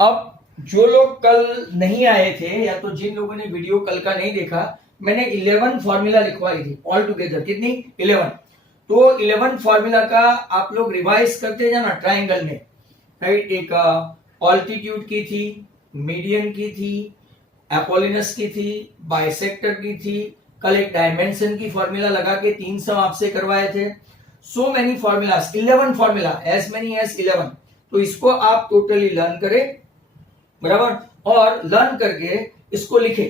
अब जो लोग कल नहीं आए थे या तो जिन लोगों ने वीडियो कल का नहीं देखा, मैंने 11 फॉर्मूला लिखवाई थी ऑल टुगेदर। कितनी? 11। तो 11 फॉर्मूला का आप लोग रिवाइज करते जाना ट्राइंगल में, राइट। एक ऑल्टीट्यूड की थी, मीडियन की थी, एपोलिनस की थी, बाइसेक्टर की थी। कल एक डायमेंशन की फॉर्मूला लगा के 3 सम आपसे करवाए थे। So many formulas, 11 formula, as many as 11। तो इसको आप टोटली लर्न करें, बराबर, और लर्न करके इसको लिखे,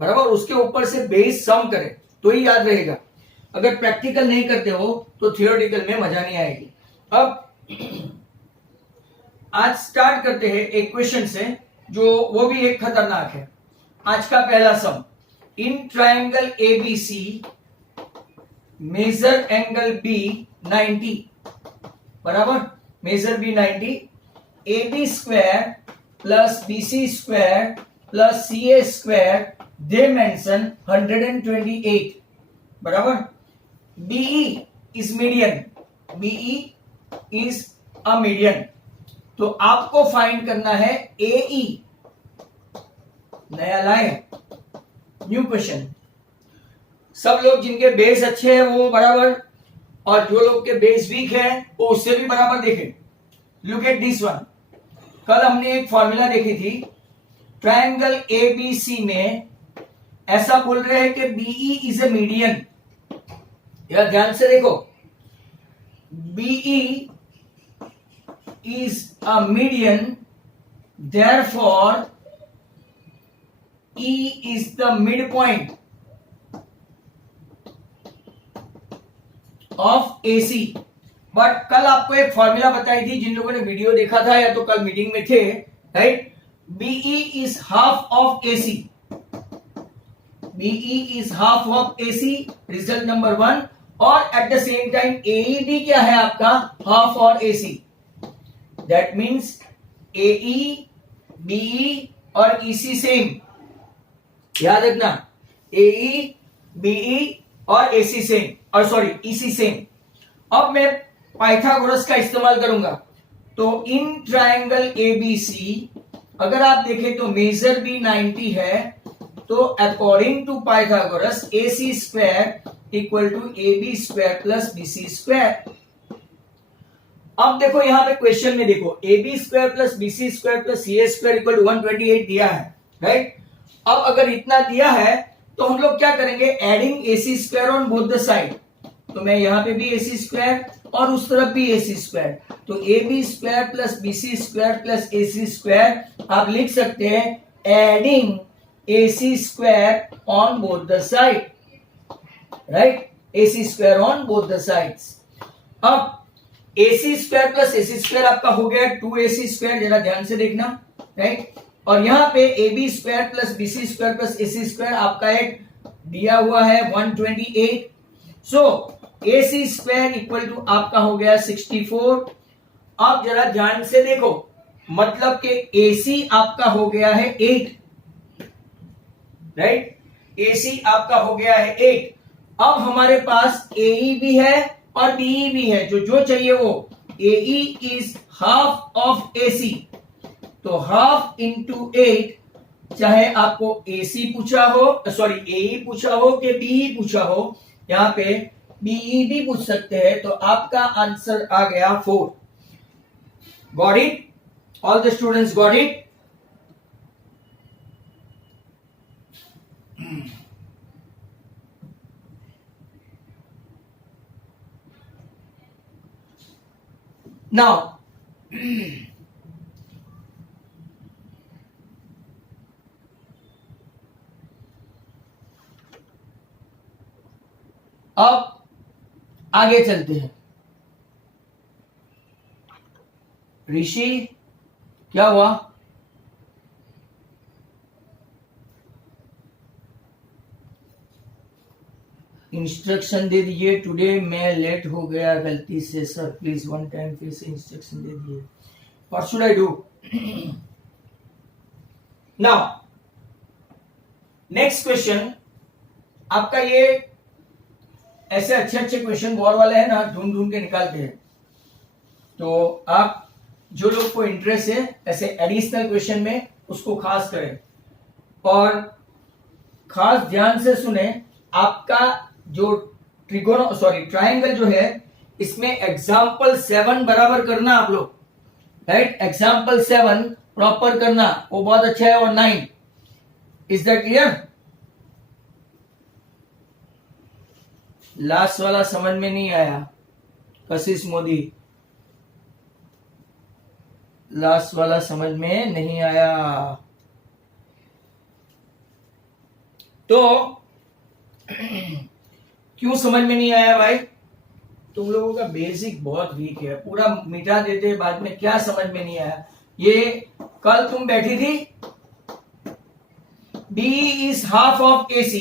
बराबर। उसके ऊपर से बेस सम करें तो ही याद रहेगा। अगर प्रैक्टिकल नहीं करते हो तो थियोरेटिकल में मजा नहीं आएगी। अब आज स्टार्ट करते हैं एक क्वेश्चन से, जो वो भी एक खतरनाक है। आज का पहला sum, in triangle ABC measure angle B 90, बराबर, measure B 90, AB square plus BC square plus CA square they mention 128, बराबर। BE is median, BE is a median. तो आपको फाइंड करना है AE। नया लाए, न्यू क्वेश्चन। सब लोग जिनके बेस अच्छे हैं वो बराबर, और जो लोग के बेस वीक है वो उससे भी बराबर देखें। Look at this one. कल हमने एक फॉर्मूला देखी थी, ट्रायंगल एबीसी में ऐसा बोल रहे हैं कि बीई इज ए मीडियन। यह ध्यान से देखो, be is a median, therefore E is the midpoint of AC। But कल आपको एक फॉर्मूला बताई थी, जिन लोगों ने वीडियो देखा था या तो कल मीटिंग में थे, right. BE is half of AC, BE is half of AC, result number 1। और eight the same time AE क्या है आपका? हाफ और AC। That means AE, BE और EC सेम। याद रखना, AE, BE और AC सेम, और सॉरी EC सेम। अब मैं पाइथागोरस का इस्तेमाल करूंगा। तो इन ट्रायंगल ABC अगर आप देखें तो मेजर भी 90 है, तो according to Pythagoras AC square equal to AB square plus BC square. अब देखो यहां पे क्वेश्चन में देखो, AB square plus BC square plus CA square equal to 128 दिया है, राइट। अब अगर इतना दिया है तो हम लोग क्या करेंगे? Adding AC square on both the side. तो मैं यहां पे भी AC स्क्वायर और उस तरफ भी AC स्क्वायर, तो AB square plus BC square plus AC square आप लिख सकते हैं adding AC square on both the side, right. AC square on both the sides. अब AC square plus AC square आपका हो गया 2AC स्क्वायर, जरा ध्यान से देखना, राइट। और यहां पे AB square plus BC square plus AC square आपका एक दिया हुआ है 128। सो AC स्क्वायर इक्वल टू आपका हो गया 64। अब जरा ध्यान से देखो, मतलब कि AC आपका हो गया है 8, राइट। AC आपका हो गया है 8। अब हमारे पास AE भी है और BE भी है, जो चाहिए वो। AE is half of AC, तो हाफ इंटू 8, चाहे आपको AC पूछा हो, सॉरी AE पूछा हो कि BE पूछा हो, यहां पे BE भी पूछ सकते हैं, तो आपका आंसर आ गया 4। Got it? All the students got it? Now अब आगे चलते हैं। ऋषि क्या हुआ? इंस्ट्रक्शन दे दीजिए, टुडे मैं लेट हो गया गलती से सर, प्लीज वन टाइम फिर से इंस्ट्रक्शन दे दीजिए। What should I do now? Next question आपका, ये ऐसे अच्छे अच्छे क्वेश्चन वॉर वाले हैं ना, ढूंढ ढूंढ के निकालते हैं। तो आप जो लोग को इंटरेस्ट है ऐसे एडिशनल क्वेश्चन में उसको खास करें और खास ध्यान से सुने। आपका जो ट्रायंगल जो है इसमें एग्जाम्पल 7 बराबर करना आप लोग, राइट। एग्जाम्पल 7 प्रॉपर करना वो बहुत अच्छा है, और 9। Is that clear? लास्ट वाला समझ में नहीं आया कशिश मोदी, लास्ट वाला समझ में नहीं आया तो क्यों समझ में नहीं आया भाई? तुम लोगों का बेसिक बहुत वीक है, पूरा मिटा देते बाद में क्या समझ में नहीं आया। ये कल तुम बैठी थी, B is half of AC,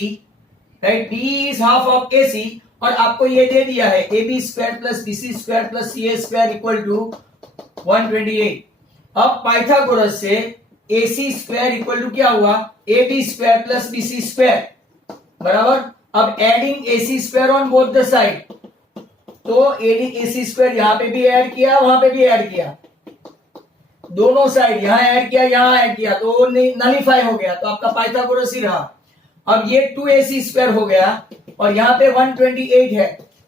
right. B is half of AC और आपको ये दे दिया है AB square plus BC square plus CA square equal to 128। अब पाइथागोरस से AC स्क्वायर इक्वल टू क्या हुआ? AB square plus BC square बराबर। अब adding AC square on both the side, तो एडिंग AC स्क्वायर यहां पे भी ऐड किया वहां पे भी ऐड किया, दोनों साइड यहां ऐड किया यहां ऐड किया, तो नलिफाई हो गया, तो आपका पाइथागोरस ही रहा। अब ये 2AC स्क्वायर हो गया और यहाँ पे 128 है,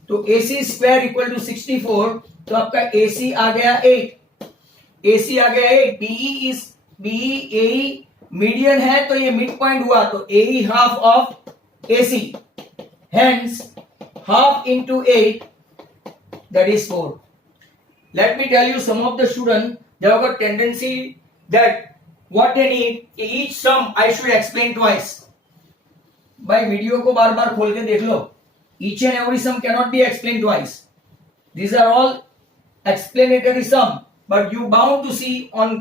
तो AC स्क्वायर इक्वल टू 64, तो आपका AC आ गया 8, AC आ गया 8। BE AE मीडियन है तो ये मिड पॉइंट हुआ, तो AE half of AC, hence half into 8 that is 4. Let me tell you, some of the students they have got tendency that what they need each sum I should explain twice. भाई video को बार बार खोल के देख लो, each and every sum cannot be explained twice. These are all explanatory sum, but you bound to see on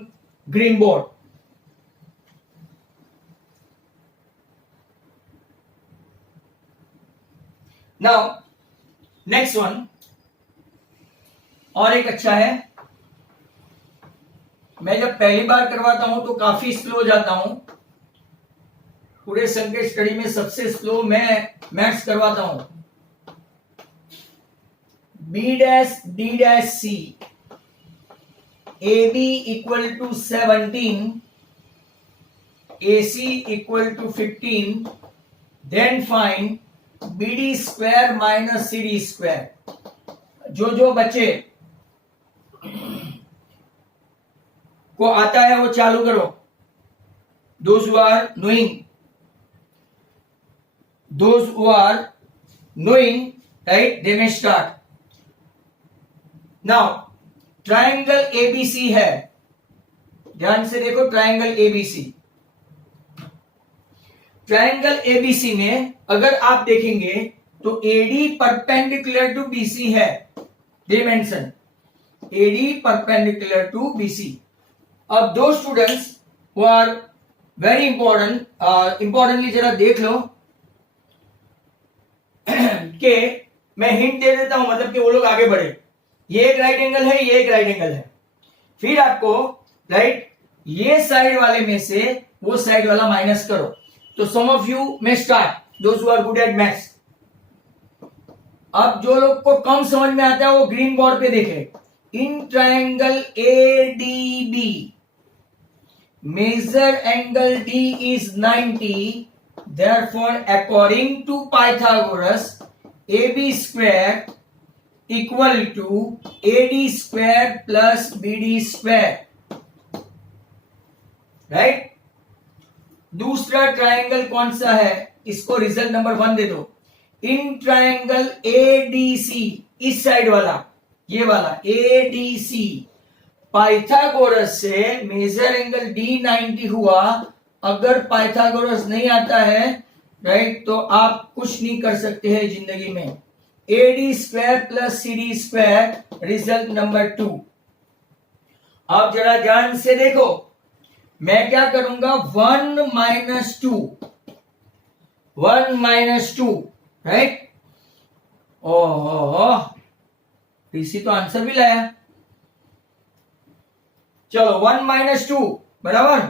green board. Now next one और एक अच्छा है, मैं जब पहली बार करवाता हूं तो काफी स्लो जाता हूं, पूरे संकेत स्टडी में सबसे स्लो मैं मैथ्स करवाता हूं। B dash D dash C AB equal to 17 AC equal to 15, then find BD square minus CD square. जो बच्चे को आता है वो चालू करो, those who are knowing, right, they may start. Now triangle ABC है, ध्यान से देखो ट्रायंगल ABC। ट्रायंगल ABC में अगर आप देखेंगे तो AD परपेंडिकुलर टू BC है, they mention AD perpendicular to BC। अब दो students who are very importantly जरा देख लो कि मैं हिंट दे देता हूं, मतलब कि वो लोग आगे बढ़े। ये एक राइट एंगल है, ये एक राइट एंगल है, फिर आपको राइट ये साइड वाले में से वो साइड वाला माइनस करो। तो some of you may start, those who are good at maths. अब जो लोग को कम समझ में आता है वो ग्रीन बोर्ड पे देखे। In triangle ADB measure angle D is 90, therefore according to Pythagoras AB square equal to AD square plus BD square, right? दूसरा ट्रायंगल कौन सा है, इसको रिजल्ट नंबर 1 दे दो। इन ट्रायंगल ADC, इस साइड वाला, ये वाला ADC, पाइथागोरस से मेजर एंगल D90 हुआ। अगर पाइथागोरस नहीं आता है राइट, तो आप कुछ नहीं कर सकते हैं जिंदगी में। AD square plus CD square, result number 2। अब जरा ध्यान से देखो, मैं क्या करूंगा, 1 माइनस 2 राइट। ओह इसी तो आंसर भी लाया। चलो 1 माइनस 2 बराबर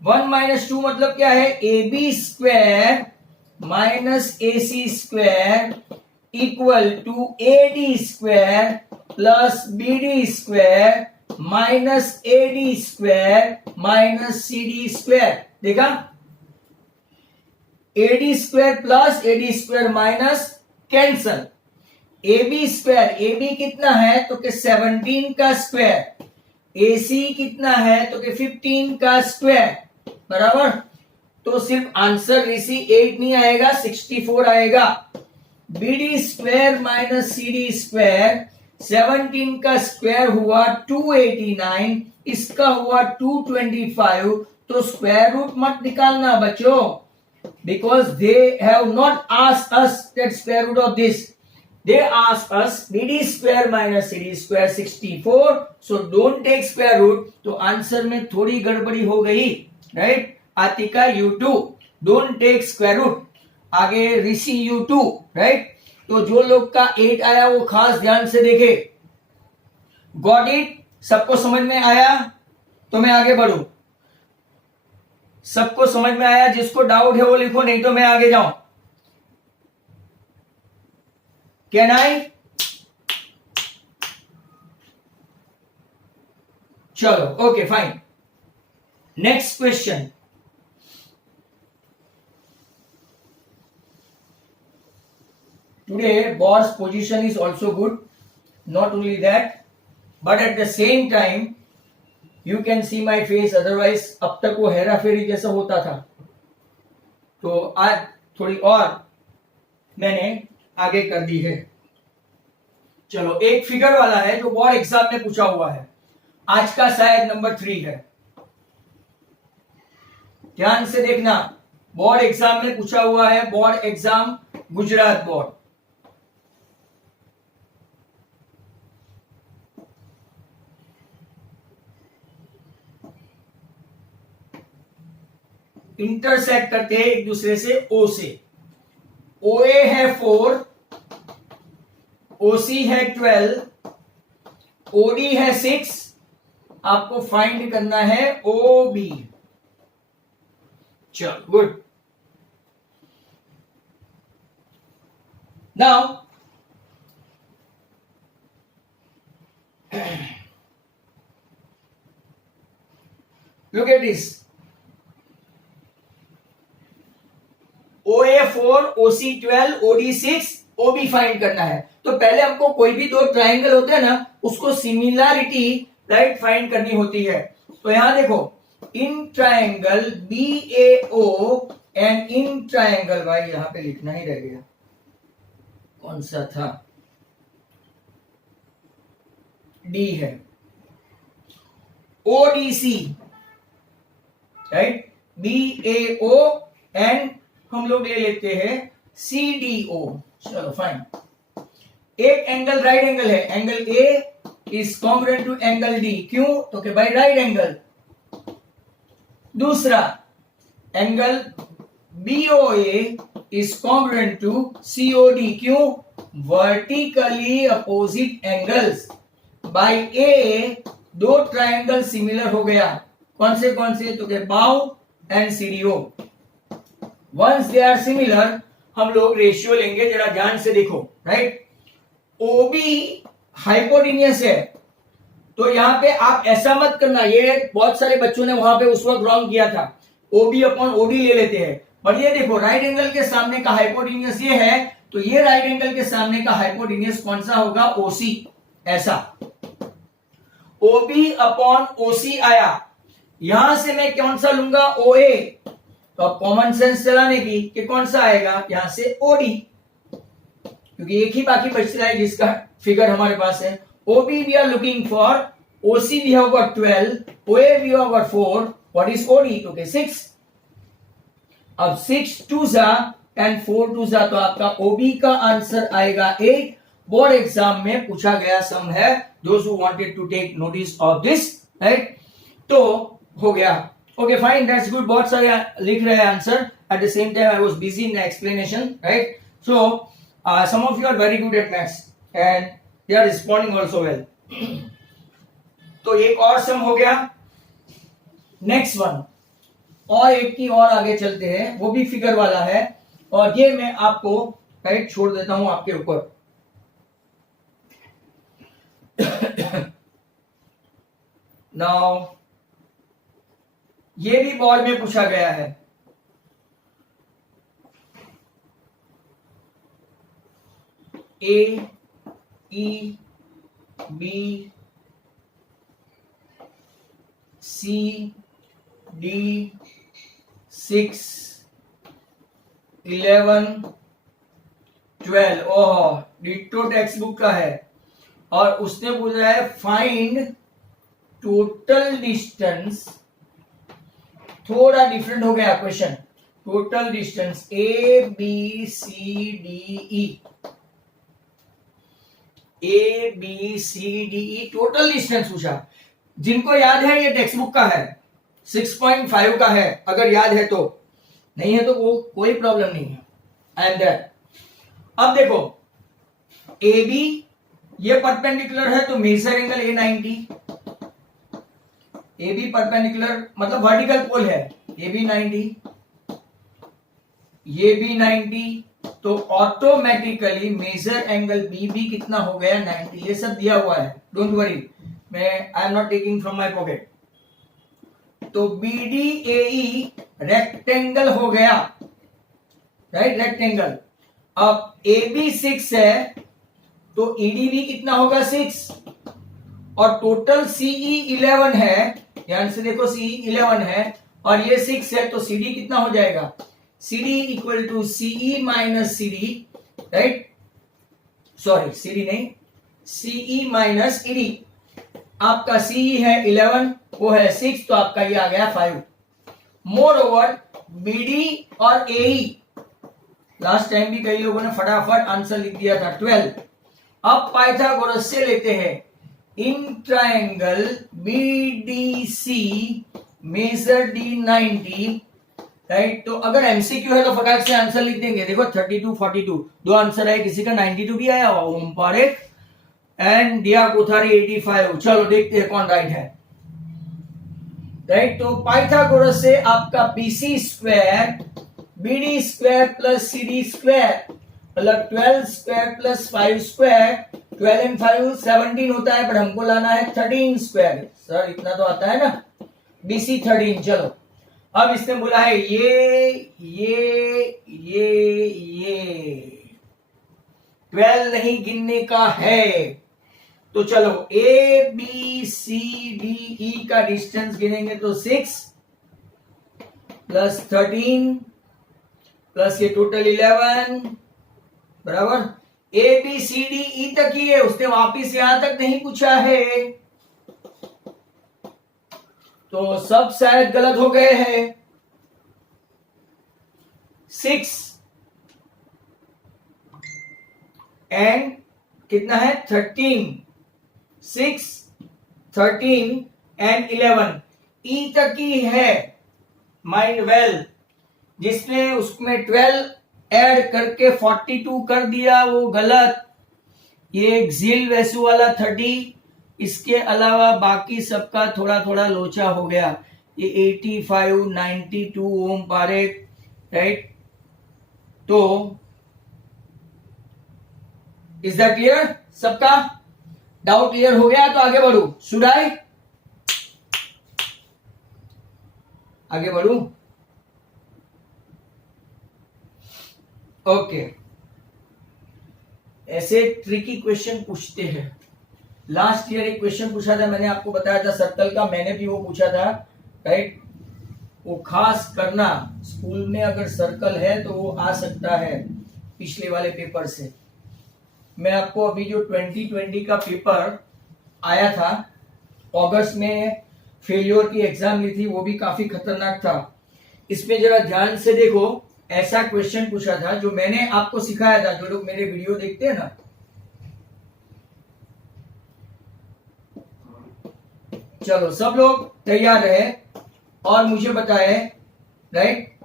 1 माइनस 2 मतलब क्या है, AB square minus AC square equal to AD square plus BD square minus AD square minus CD square, देखा, AD square plus AD square minus cancel, AB square, AB कितना है तो कि 17 का स्क्वायर, AC कितना है तो कि 15 का स्क्वायर, बराबर। तो सिर्फ आंसर इसी 8 नहीं आएगा, 64 आएगा। BD square minus CD square, 17 का स्क्वायर हुआ 289, इसका हुआ 225, तो स्क्वायर रूट मत निकालना बच्चों, because they have not asked us that square root of this. They asked us BD square minus CD square 64. So don't take square root. तो answer में थोड़ी गड़बड़ी हो गई, right. Atika U2 don't take square root, आगे ऋषि U2, right. तो जो लोग का 8 आया वो खास ध्यान से देखे। Got it? सबको समझ में आया? तो मैं आगे बढ़ू। सबको समझ में आया? जिसको डाउट है वो लिखो, नहीं तो मैं आगे जाऊं। Can I? चलो, okay fine. Next question. Today Bohr's position is also good. Not only that, but at the same time you can see my face, otherwise अब तक वो हेरा फेरी जैसा होता था, तो आज थोड़ी और मैंने आगे कर दी है। चलो, एक फिगर वाला है जो बोर्ड एग्जाम में पूछा हुआ है, आज का शायद नंबर 3 है। ध्यान से देखना, बोर्ड एग्जाम में पूछा हुआ है, board exam Gujarat board. Intersect करते हैं एक दूसरे से O से। OA है 4, OC है 12, OD है 6, आपको फाइंड करना है OB। चलो, good. Now look at this, OA4, OC12, OD6, OB find करना है। तो पहले हमको कोई भी दो ट्राइंगल होते हैं ना, उसको सिमिलैरिटी, राइट, फाइंड करनी होती है। तो यहां देखो, in triangle BAO and in triangle, भाई यहां पे लिखना ही रह गया, कौन सा था, D है, ODC, राइट, BAO एंड हम लोग ले लेते हैं CDO। चलो फाइन। एक एंगल राइट एंगल है, angle A is congruent to angle D, क्यों तो कि भाई राइट एंगल। दूसरा angle BOA is congruent to COD, क्यों, vertically opposite angles. By A दो ट्राइंगल सिमिलर हो गया, कौन से तो कि बाउ and CDO। Once they are similar, हम लोग रेशियो लेंगे, जरा ध्यान से देखो, राइट। OB हाइपोटेन्यूस है, तो यहां पे आप ऐसा मत करना, ये बहुत सारे बच्चों ने वहां पे उस वक्त रॉन्ग किया था, OB अपॉन OD ले लेते हैं। पर ये देखो, राइट एंगल के सामने का हाइपोटेन्यूस ये है, तो ये राइट एंगल के सामने का हाइपोटेन्यूस कौन सा होगा, OC। ऐसा OB अपॉन OC आया, यहां से मैं कौन सा लूंगा, OA। तो अब कॉमन सेंस चलाने की कि कौन सा आएगा, यहां से OD, क्योंकि एक ही बाकी बचता है जिसका फिगर हमारे पास है। OB we are looking for, OC we have got 12, OA we have got 4, what is OD, okay 6। अब 6 2 जा एंड 4 2 जा, तो आपका OB का आंसर आएगा 8। बोर्ड एग्जाम में पूछा गया सम है, those who wanted to take notice of this, right. तो हो गया, ओके फाइन, दैट्स गुड। बहुत सारे लिख रहे हैं answer, at the same time I was busy in the explanation, right. So some of you are very good at maths and they are responding also well. तो एक और सम हो गया, नेक्स्ट वन, और एक की और आगे चलते हैं, वो भी फिगर वाला है, और ये मैं आपको राइट छोड़ देता हूं आपके ऊपर। नाउ ये भी बोर्ड में पूछा गया है। A E B C D 6 11 12 oh ditto textbook का है और उसने बोला है फाइंड टोटल डिस्टेंस। थोड़ा डिफरेंट हो गया question. Total distance A B C D E total distance पूछा। जिनको याद है ये टेक्स्ट बुक का है, 6.5 का है, अगर याद है तो, नहीं है तो वो कोई प्रॉब्लम नहीं है। एंड दैट अब देखो ए बी ये परपेंडिकुलर है तो measure angle A 90। A B perpendicular मतलब वर्टिकल पोल है, ए बी 90 ये भी 90 तो ऑटोमेटिकली मेजर एंगल बी भी कितना हो गया 90। ये सब दिया हुआ है, डोंट वरी, मैं I am not taking from my pocket. तो B D A E rectangle हो गया, राइट, रेक्टेंगल। अब ए बी 6 है तो ईडी भी कितना होगा 6 और टोटल सीई 11 है, ध्यान से देखो सीई 11 है और ये 6 है तो सीडी कितना हो जाएगा, CD equal to CE minus CD, right, sorry CD नहीं, सीई माइनस ईडी। आपका सीई है 11 वो है 6 तो आपका ये आ गया 5। मोर ओवर बीडी और एई लास्ट टाइम भी कई लोगों ने फटाफट आंसर लिख दिया था 12। अब पाइथागोरस से लेते हैं in triangle BDC measure D 90, right. तो अगर एमसीक्यू है तो फटाक से आंसर लिख देंगे। देखो 32 42 दो आंसर है, किसी का 92 भी आया हुआ, ओम पारेख एंड दिया कोठारी 85। चलो देखते हैं कौन राइट है, राइट। तो पाइथागोरस से आपका BC square BD square plus CD square मतलब 12 स्क्वायर प्लस 5 स्क्वायर, 12 एंड 5 17 होता है, पर हमको लाना है 13 स्क्वायर। सर इतना तो आता है ना, बीसी 13। चलो अब इसने बोला है ये 12 नहीं गिनने का है तो चलो ए बी सी डी ई का डिस्टेंस गिनेंगे तो 6 प्लस 13 प्लस ये टोटल 11 बराबर। ए बी सी डी ई तक ही है, उसने वापिस यहां तक नहीं पूछा है तो सब शायद गलत हो गए हैं। 6 एंड कितना है 13, 6 13 एंड 11 ई तक ही है। माइंड वेल, जिसने उसमें 12 ऐड करके 42 कर दिया वो गलत। ये एक्सिल वैसू वाला 30, इसके अलावा बाकी सबका थोड़ा थोड़ा लोचा हो गया। ये 85 92 ओम पारेख, राइट। तो इज दैट क्लियर? सबका डाउट क्लियर हो गया तो आगे बढ़ू, शुड आई आगे बढ़ू? ओके, ऐसे ट्रिकी क्वेश्चन पूछते हैं। लास्ट ईयर एक क्वेश्चन पूछा था, मैंने आपको बताया था सर्कल का, मैंने भी वो पूछा था, राइट। वो खास करना, स्कूल में अगर सर्कल है तो वो आ सकता है पिछले वाले पेपर से। मैं आपको अभी जो 2020 का पेपर आया था अगस्त में, फेलियर की एग्जाम ली थी, वो भी काफी खतरनाक था। इसमें जरा ध्यान से देखो, ऐसा क्वेश्चन पूछा था जो मैंने आपको सिखाया था, जो लोग मेरे वीडियो देखते हैं ना। चलो सब लोग तैयार रहे और मुझे बताए, right,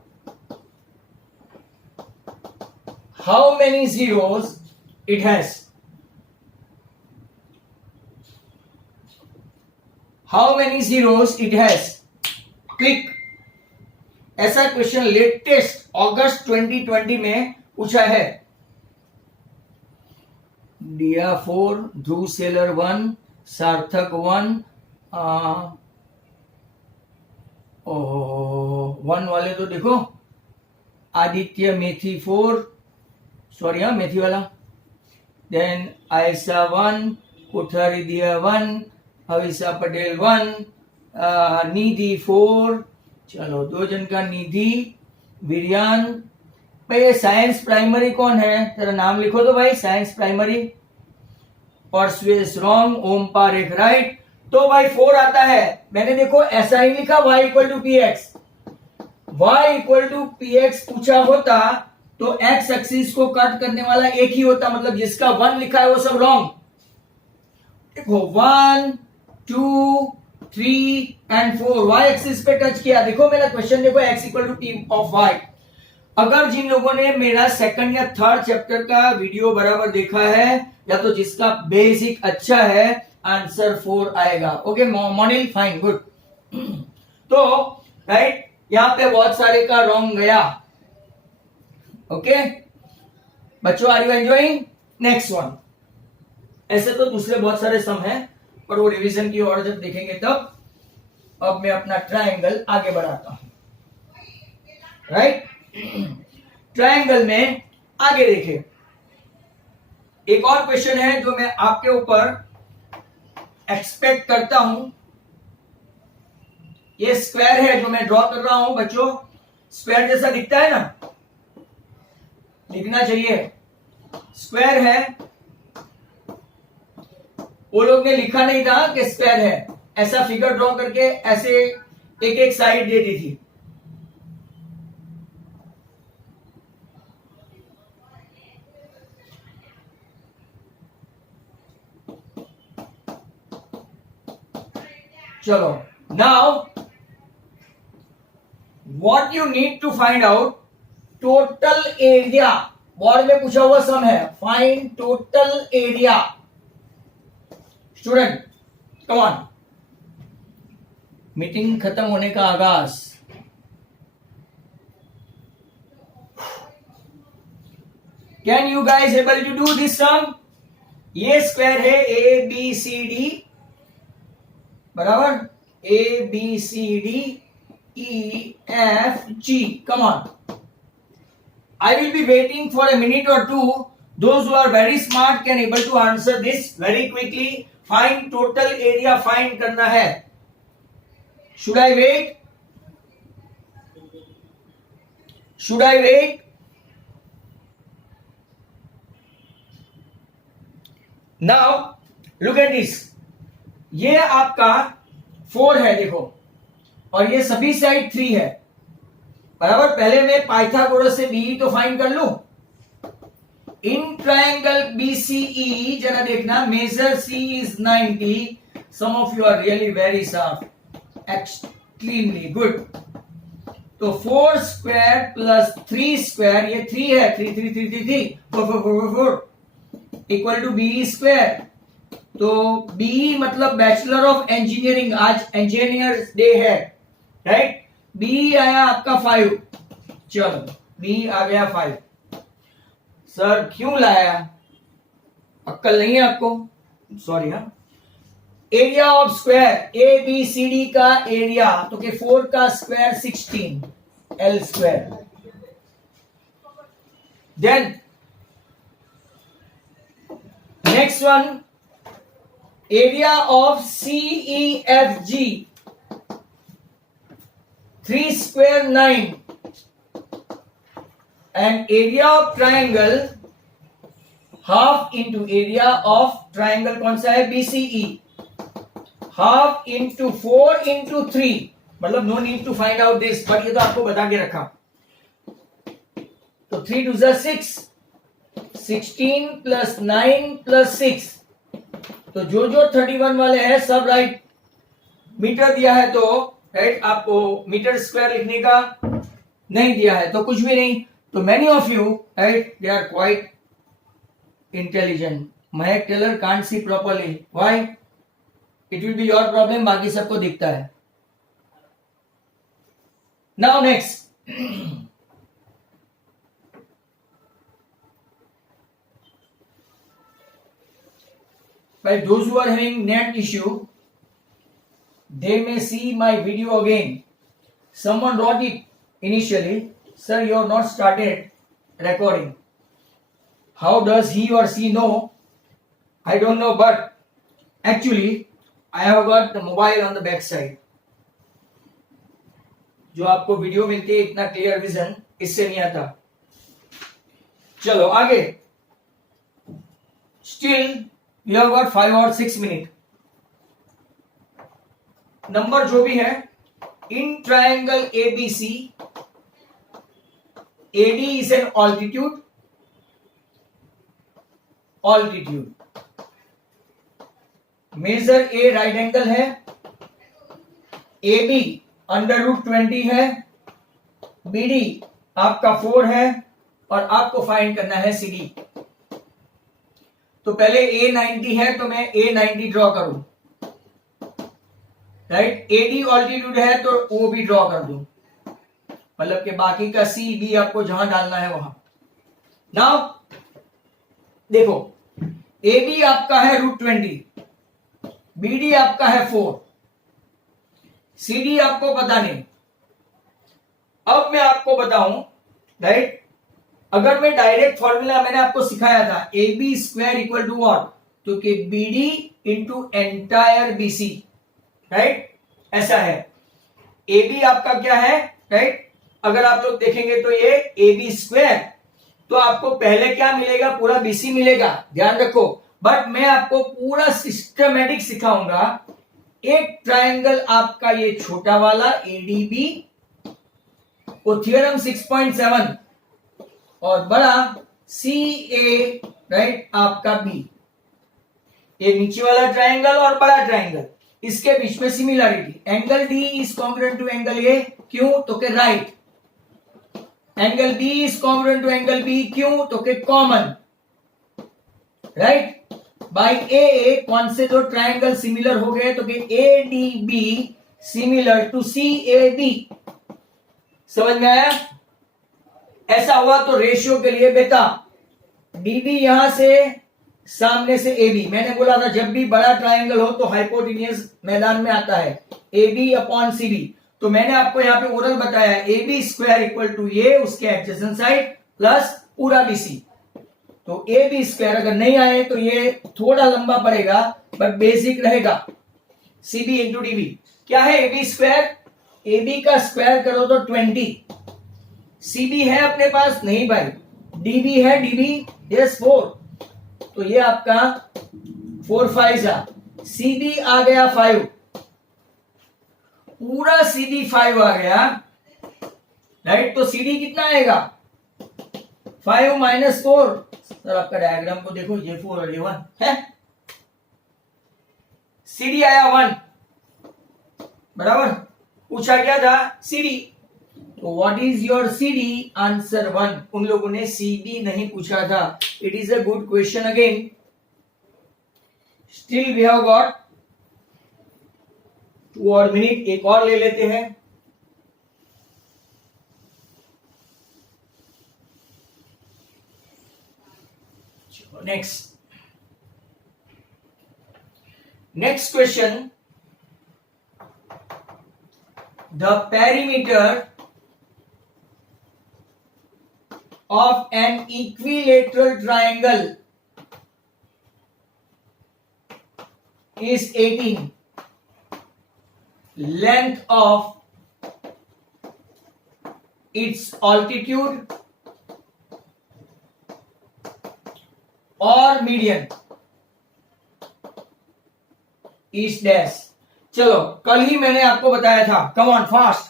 how many zeros it has, how many zeros it has, click. ऐसा क्वेश्चन लेटेस्ट अगस्त 2020 में पूछा है। डिया 4, ध्रुव सेलर 1, सार्थक 1, वन वाले तो देखो, आदित्य मेथी 4, सॉरी हाँ मेथी वाला, देन आयशा 1, कोठारी दिया 1, हविशा पटेल 1, निधि 4, चलो 2 जन का निधि, विरियान। भाई ये साइंस प्राइमरी कौन है, तेरा नाम लिखो तो भाई, साइंस प्राइमरी। परसुएस रॉन्ग, ओम पारेख राइट। तो भाई 4 आता है, मैंने देखो ऐसा ही लिखा y equal to P X, y equal to P X पूछा होता तो x एक्सिस को कट करने वाला एक ही होता, मतलब जिसका 1 लिखा है वो सब रॉन्ग। देखो 1 2 3 एंड 4 y एक्सिस पे टच किया। देखो मेरा क्वेश्चन देखो, x equal to T of y। अगर जिन लोगों ने मेरा सेकंड या थर्ड चैप्टर का वीडियो बराबर देखा है, या तो जिसका बेसिक अच्छा है, आंसर 4 आएगा। Okay Monil, fine, good. तो राइट, यहां पे बहुत सारे का रॉन्ग गया। ओके बच्चों, are you enjoying? Next one. ऐसे तो दूसरे बहुत सारे सम हैं, पर वो रिवीजन की और जब देखेंगे तब। अब मैं अपना ट्रायंगल आगे बढ़ाता हूं, राइट। ट्रायंगल में आगे देखें, एक और क्वेश्चन है जो मैं आपके ऊपर एक्सपेक्ट करता हूं। ये स्क्वायर है जो मैं ड्रॉ कर रहा हूं बच्चों, स्क्वायर जैसा दिखता है ना, दिखना चाहिए, स्क्वायर है। वो लोग ने लिखा नहीं था कि स्क्वायर है, ऐसा फिगर ड्रॉ करके ऐसे एक एक साइड दे दी थी। चलो, now what you need to find out total area. Board में पूछा हुआ सम है, find total area. Student come on, meeting खत्म होने का आगाज। Can you guys able to do this sum? ये स्क्वायर है ए बी सी डी, बराबर, A B C D E F G. Come on, I will be waiting for a minute or two. Those who are very smart can able to answer this very quickly. Find total area, find करना है। Should I wait? Should I wait? Now look at this. ये आपका 4 है देखो, और ये सभी side 3 है, बराबर। पहले मैं पाइथागोरस से बी तो फाइंड कर लूं। इन ट्रायंगल बीसीई जरा देखना, measure C is 90। Some of you are really very sharp, extremely good. तो 4 स्क्वायर प्लस 3 स्क्वायर, ये 3 है, 3 3 3 3 3 4 4 4 4 इक्वल टू बी स्क्वायर। तो बी मतलब बैचलर ऑफ इंजीनियरिंग, आज इंजीनियर्स डे है, राइट। बी आया आपका 5, चलो बी आ गया 5। सर क्यों लाया, अक्कल नहीं है आपको? सॉरी। हाँ, area of square, A B C D का एरिया, तो के 4 का square 16 L square. Then next one, area of CE F G, 3 square 9, and area of triangle half into area of triangle कौन सा है, BCE, half into 4 into 3, मतलब no need to find out this, but ये तो आपको बता के रखा। तो 3 2 6, 16 plus 9 plus 6, तो जो 31 वाले हैं सब राइट। मीटर दिया है तो राइट, आपको मीटर स्क्वायर लिखने का नहीं दिया है तो कुछ भी नहीं। तो many of you right, they are quite intelligent. Mahak Taylor can't see properly, why? It will be your problem, बाकी सबको दिखता है। Now next, by those who are having net issue, they may see my video again. Someone wrote it initially, sir, you have not started recording. How does he or she know? I don't know, but actually I have got the mobile on the back side. जो आपको video मिलती है इतना clear vision इससे नहीं आता. चलो आगे. Still you have got 5 or 6 minutes. Number जो भी है, in triangle ABC, AD is an altitude. Measure A right angle है, AB √20 है, BD आपका 4 है और आपको फाइंड करना है CD. तो पहले A 90 है तो मैं A 90 ड्रॉ करूं, राइट. AD ऑल्टीट्यूड है तो O भी ड्रॉ कर दूं, मतलब कि बाकी का C B आपको जहां डालना है वहां. नाउ देखो, AB आपका है √20, BD आपका है 4, CD आपको पता नहीं. अब मैं आपको बताऊं, राइट, अगर मैं डायरेक्ट फॉर्मूला मैंने आपको सिखाया था AB square equal to what, तो कि BD into entire BC, right, ऐसा है. AB आपका क्या है, राइट, अगर आप लोग देखेंगे तो ये AB स्क्वायर, तो आपको पहले क्या मिलेगा, पूरा BC मिलेगा, ध्यान रखो. बट मैं आपको पूरा सिस्टमेटिक सिखाऊंगा. एक ट्रायंगल आपका ये छोटा वाला ADB वो थ्योरम 6.7 और बड़ा CA, राइट, आपका B. ये नीचे वाला ट्रायंगल और बड़ा ट्रायंगल, इसके बीच में similarity. Angle D is congruent to angle A, क्यों, तो के right. Angle B is congruent to angle B, क्यों, तो के कॉमन, राइट. बाय AA कौन से दो ट्रायंगल सिमिलर हो गए, तो कि ADB सिमिलर टू CAB. समझ में आया. ऐसा हुआ तो रेशियो के लिए बेटा DB यहां से सामने से AB, मैंने बोला था जब भी बड़ा ट्रायंगल हो तो हाइपोटेन्यूज मैदान में आता है, AB अपॉन CB. तो मैंने आपको यहां पे ओरल बताया AB स्क्वायर इक्वल टू ये उसके एडजेसेंट साइड प्लस पूरा BC. तो AB स्क्वायर अगर नहीं आए तो ये थोड़ा लंबा पड़ेगा बट बेसिक रहेगा. CB इंटू DB क्या है, AB स्क्वायर, AB का स्क्वायर करो तो 20. CB है अपने पास, नहीं भाई. DB है, DB यस 4, तो ये आपका 4 5 जा. CB आ गया 5, पूरा CD 5 आ गया, राइट. तो CD कितना आएगा, 5 माइनस 4. सर आपका डायग्राम को देखो, ये 4 और ये 1 है. CD आया 1, बराबर. पूछा क्या था, CD. तो what is your CD, answer 1. उन लोगों ने CB नहीं पूछा था. It is a good question again. Still we have got 2 और मिनट, एक और ले लेते हैं. Next question. The perimeter of an equilateral triangle is 18. Length of its altitude और मीडियन इस डैश. चलो कल ही मैंने आपको बताया था, कम ऑन फास्ट,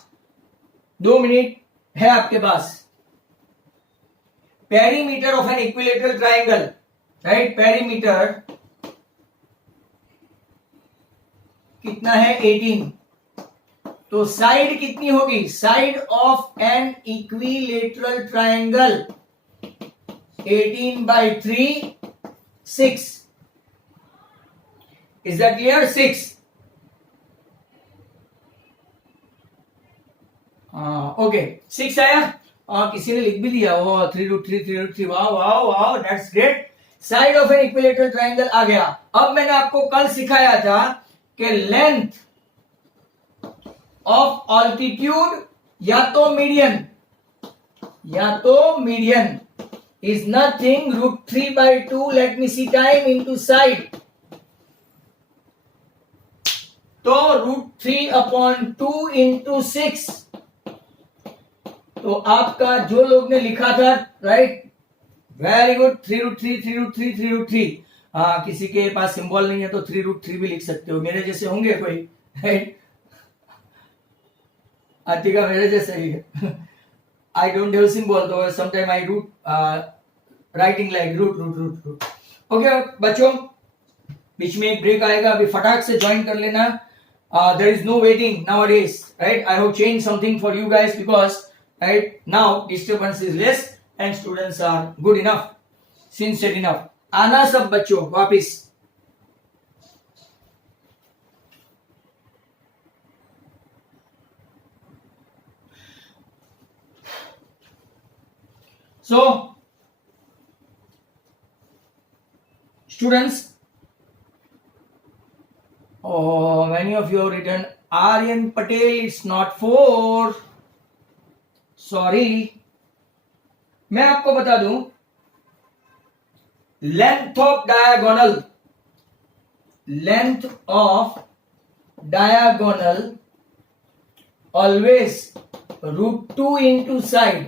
2 मिनट है आपके पास. Perimeter of an equilateral triangle, right. Perimeter कितना है, 18. तो साइड कितनी होगी, side of an equilateral triangle 18/3 6. Is that clear? 6. Okay 6 आया. किसी ने लिख भी दिया, वो 3√3 wow wow wow, that's great. Side of an equilateral triangle आ गया. अब मैंने आपको कल सिखाया था कि लेंथ ऑफ ऑल्टीट्यूड या तो median is nothing √3/2. Let me see time into side. तो √3/2 into 6. तो आपका जो लोग ने लिखा था, राइट, वेरी गुड, 3√3 हाँ, किसी के पास सिंबल नहीं है तो 3√3 भी लिख सकते हो, मेरे जैसे होंगे कोई, राइट? आतिका मेरे जैसे ही है. I don't have symbol, though sometimes I writing like root. Okay बच्चों, बीच में एक ब्रेक आएगा, अभी फटाक से ज्वाइन कर लेना. There is no waiting nowadays, right? I have changed something for you guys because right now disturbance is less and students are good enough, sincere enough. आना सब बच्चों वापिस. So students, many of you have written Aryan Patel, it's not 4. Sorry. मैं आपको बता दूं, length of diagonal always √2 into side.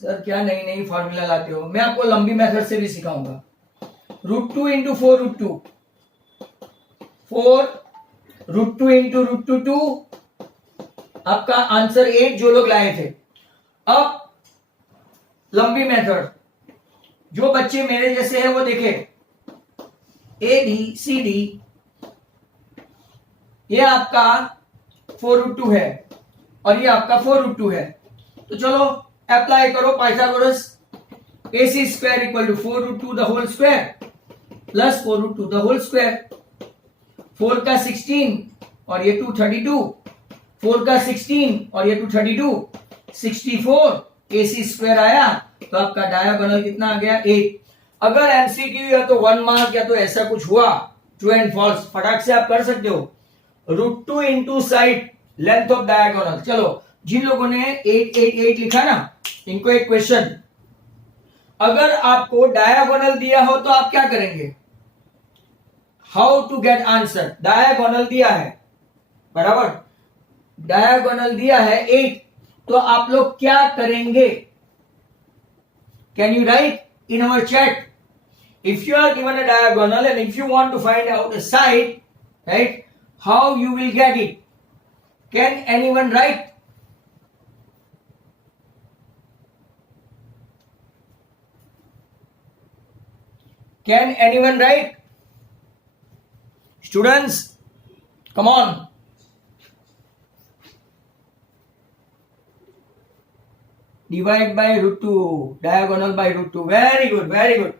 Sir क्या नई फॉर्मूला लाते हो? मैं आपको लंबी मेथड से भी सिखाऊंगा. √2 into 4√2, 4 √2 into √2, आपका आंसर 8 जो लोग लाए थे. अब लंबी मेथड, जो बच्चे मेरे जैसे हैं वो देखे, ABCD, ये आपका 4√2 है और ये आपका 4√2 है. तो चलो अप्लाई करो Pythagoras. AC square equal to 4√2 the whole square plus 4√2 the whole square. 4 का 16 और ये 2 32, 4 का 16 और ये 2 32, 64. AC स्क्वायर आया तो आपका डायगोनल कितना आ गया? 8. अगर एमसीक्यू या तो 1 मार्क या तो ऐसा कुछ हुआ, ट्रू एंड फॉल्स, फटाक से आप कर सकते हो. √2 into side, length of diagonal. चलो, जिन लोगों ने 8 8 8 लिखा ना, इनको एक क्वेश्चन. अगर आपको डायगोनल दिया हो तो आप क्या करेंगे? How to get answer. Diagonal दिया है, बराबर, डायगोनल दिया है 8, तो आप लोग क्या करेंगे? Can you write in our chat? If you are given a diagonal and if you want to find out a side, right, how you will get it? Can anyone write? Can anyone write? Students, come on. Divide by √2, diagonal by √2. Very good, very good.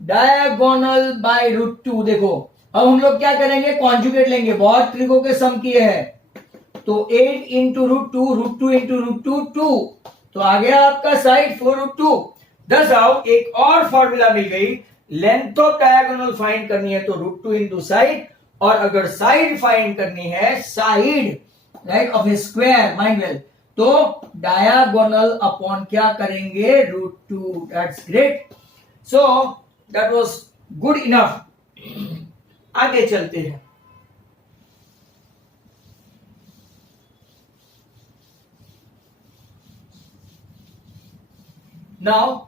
Diagonal by √2. देखो, अब हम लोग क्या करेंगे? Conjugate लेंगे. बहुत ट्रिकों के सम किए हैं. तो 8 into √2, √2 into √2, 2. तो आ गया आपका साइड 4√2. दस आओ, एक और फॉर्मूला मिल गई. लेंथ ऑफ डायगोनल फाइंड करनी है तो √2 into साइड, और अगर साइड फाइंड करनी है, side right of A square, mind well, तो डायगोनल अपॉन क्या करेंगे? √2. That's great. So that was good enough. आगे चलते हैं. Now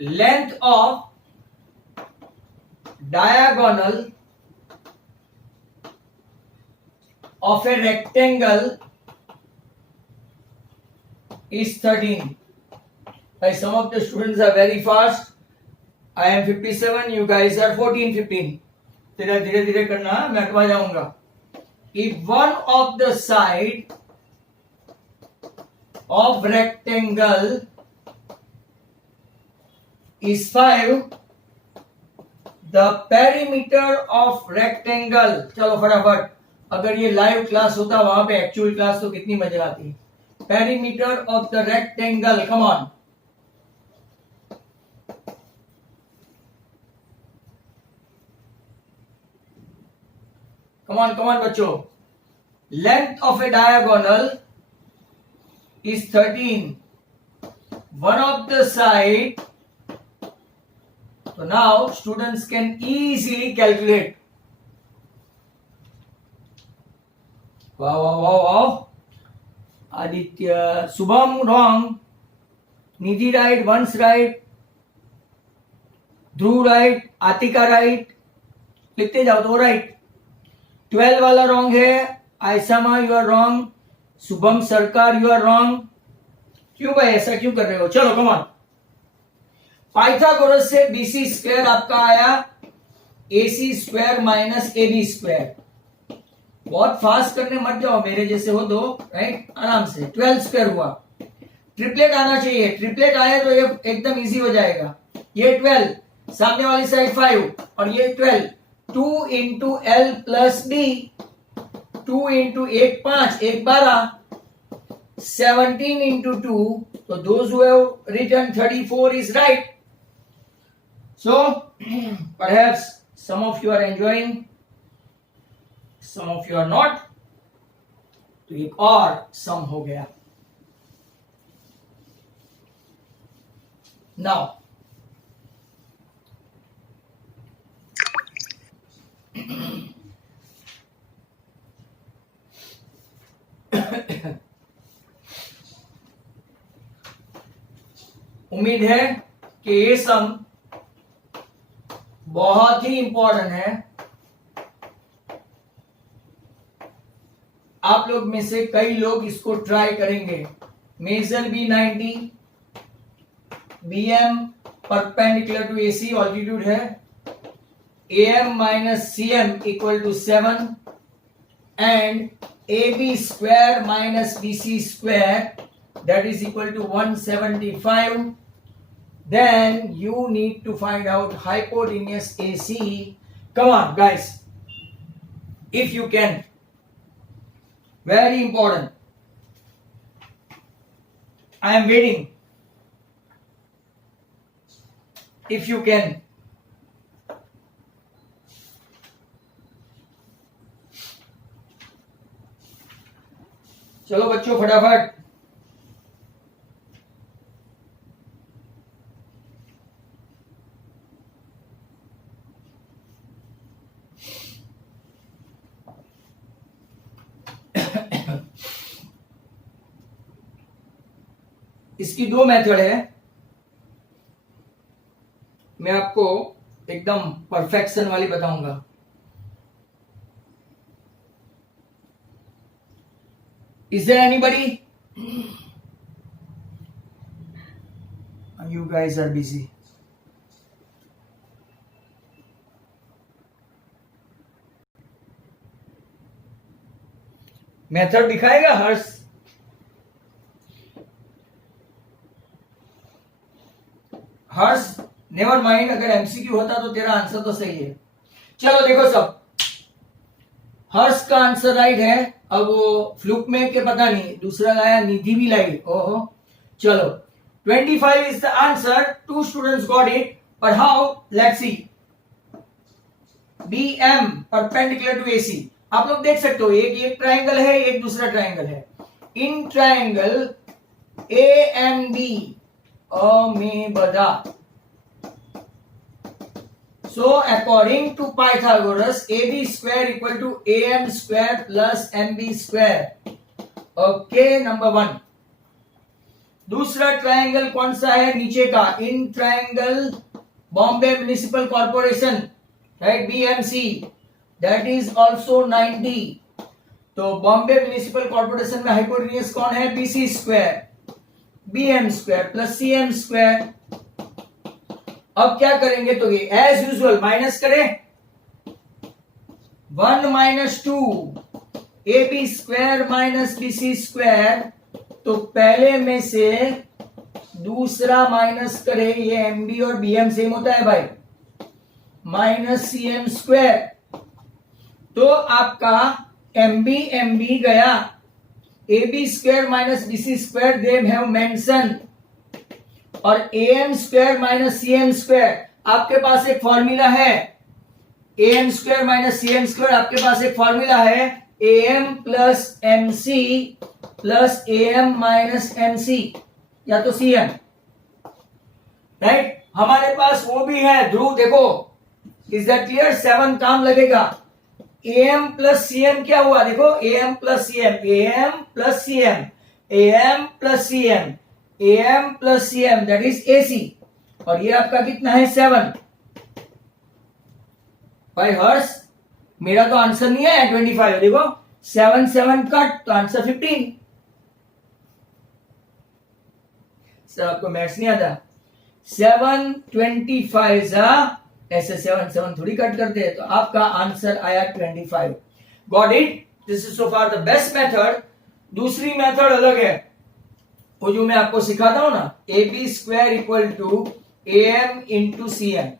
length of diagonal of a rectangle is 13. Some of the students are very fast. I am 57, you guys are 14, 15. तेरा धीरे धीरे करना, मैं अटवा जाऊंगा. If one of the side of rectangle is 5, the perimeter of rectangle. चलो फटाफट, अगर ये लाइव क्लास होता, वहां पे एक्चुअल क्लास तो कितनी मजा आती. Perimeter of the rectangle, come on. Come on बच्चों. Length of a diagonal is 13. One of the side. So now students can easily calculate. Wow. Aditya, Subham wrong. Nidhi right, Vansh right. Dhruv right, Atika right. लिखते जाओ तो right. 12 वाला wrong है. आयसामा you are wrong. Shubham सरकार you are wrong. क्यों भाई ऐसा क्यों कर रहे हो? चलो कम ऑन. पाइथागोरस से बीसी स्क्वायर आपका आया AC square minus AB square. बहुत फास्ट करने मत जाओ, मेरे जैसे हो दो राइट, आराम से. 12 स्क्वायर हुआ. ट्रिपलेट आना चाहिए. ट्रिपलेट आया तो ये एकदम इजी हो जाएगा. ये 12, सामने वाली साइड 5 और ये 12. 2 into L plus B. 2 into 1 5, 1 12. 17 into 2. So those who have written 34 is right. So perhaps some of you are enjoying, some of you are not. तो एक और सम हो गया. Now उम्मीद है कि ये सम बहुत ही इंपॉर्टेंट है. आप लोग में से कई लोग इसको ट्राई करेंगे. Measure B 90, BM perpendicular to AC altitude है. AM minus CM equal to 7 and AB square minus BC square that is equal to 175. Then you need to find out hypotenuse AC. Come on guys, if you can. Very important. I am waiting. If you can. चलो बच्चों फटाफट. इसकी दो method है. मैं आपको एकदम perfection वाली बताऊंगा. Is there anybody? You guys are busy. Method दिखाएगा हर्ष? हर्ष नेवर माइंड, अगर एमसीक्यू होता तो तेरा आंसर तो सही है. चलो देखो सब, हर्ष का आंसर राइट है. अब वो फ्लूक में के पता नहीं, दूसरा लाया, निधि भी लाई. ओहो चलो 25 is the answer. 2 students got it. पर how? Let's see. BM perpendicular to AC. आप लोग देख सकते हो एक ट्रायंगल है, एक दूसरा ट्रायंगल है. इन ट्रायंगल AMB में बदा. So according to Pythagoras, AB square equal to AM square plus MB square. Okay, number 1. दूसरा ट्रायंगल कौन सा है? नीचे का. In triangle Bombay municipal corporation, right, BMC, that is also 90. तो बॉम्बे म्युनिसिपल कॉर्पोरेशन में हाइपोटेन्यूज कौन है? BC square, BM square plus CM square. अब क्या करेंगे? तो ये एज यूजुअल माइनस करें. 1 minus 2 AB square minus BC square. तो पहले में से दूसरा माइनस करें. ये MB और BM सेम होता है भाई. Minus CM square. तो आपका MB गया. AB square minus BC square they have mention. और AM square minus CM square, आपके पास एक फॉर्मूला है. am square minus cm square, आपके पास एक फॉर्मूला है am plus mc plus am minus mc या तो cm, राइट। हमारे पास वो भी है ध्रुव, देखो इज दैट क्लियर, 7 काम लगेगा। am प्लस cm क्या हुआ, देखो am plus cm, am plus cm, am plus cm, am plus cm that is ac, और ये आपका कितना है 7 भाई हर्ष। मेरा तो आंसर नहीं है 25, देखो 7 7 कट तो आंसर 15। सर आपको मैथ्स नहीं आता, 7 25 ऐसे 7 7 थोड़ी कट करते हैं, तो आपका आंसर आया 25। Got it, this is so far the best method. दूसरी मेथड अलग है, वो जो मैं आपको सिखाता हूं ना, A B square equal to A M into C M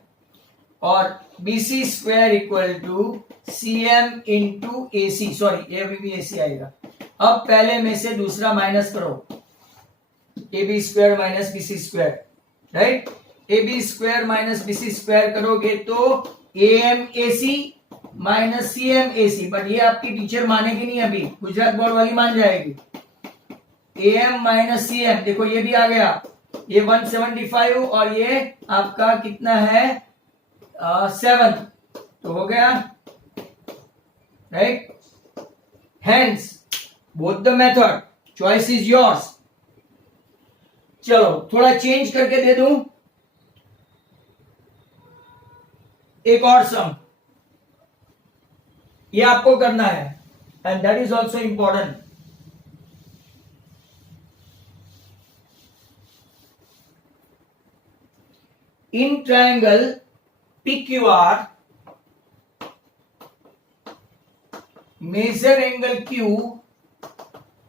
और B C square equal to C M into A C, sorry A भी ए सी आएगा। अब पहले में से दूसरा माइनस करो, A B square minus B C square, right. A B square minus B C square करोगे तो A M A C minus C M A C, but ये आपकी टीचर मानेगी नहीं, अभी गुजरात बोर्ड वाली मान जाएगी। A M minus C M, देखो ये भी आ गया, ये 175 और ये आपका कितना है 7, तो हो गया, right. Hence both the method, choice is yours. चलो थोड़ा चेंज करके दे दूं, एक और सम, ये आपको करना है and that is also important. In triangle PQR, measure angle Q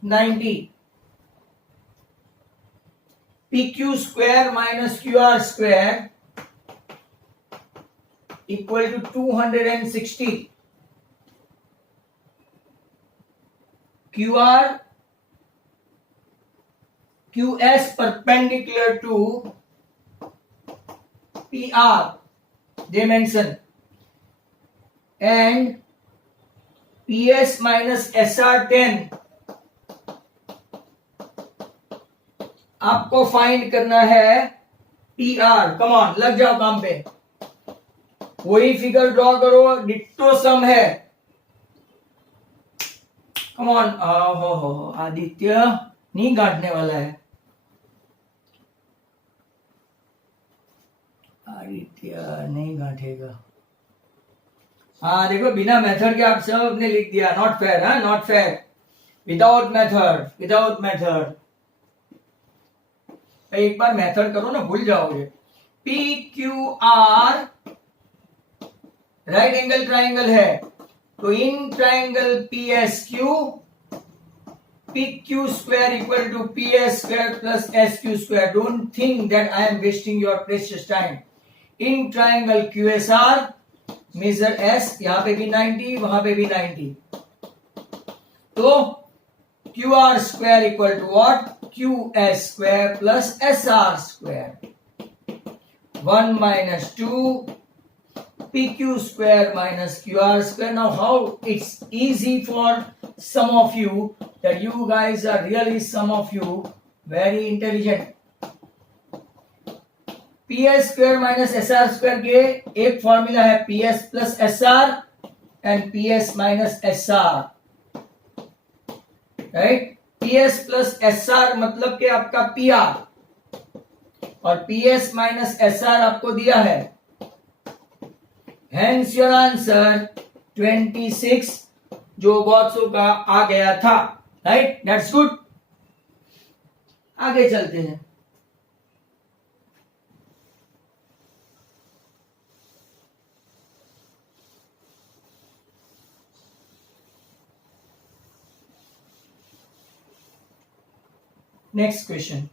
90, PQ square minus QR square equal to 260, QR QS perpendicular to PR dimension and PS minus SR10 आपको फाइंड करना है PR। कम ऑन, लग जाओ काम पे, वही figure draw करो, ditto सम है। कम ऑन, हो आदित्य नहीं गांठने वाला है, आदित्य नहीं गांठेगा। हाँ देखो, बिना मेथड के आप सब ने लिख दिया, नॉट फेयर, हाँ not fair, without method, without method. एक बार मेथड करो ना, भूल जाओगे। P Q R right angle triangle है, तो in triangle P S Q, P Q square equal to P S square plus S Q square. Don't think that I am wasting your precious time. In triangle Q S R, measure S, यहां पे भी 90, वहां पे भी 90, तो Q R square equal to what, Q S square plus S R square, 1 minus 2 PQ square minus QR square. Now how it's easy for some of you, that you guys are really, some of you very intelligent. PS square minus SR square के एक formula है PS plus SR and PS minus SR, right? PS plus SR मतलब कि आपका PR और PS minus SR आपको दिया है। Hence your answer 26 जो गॉत्सो का आ गया था, right? That's good. आगे चलते हैं। Next question.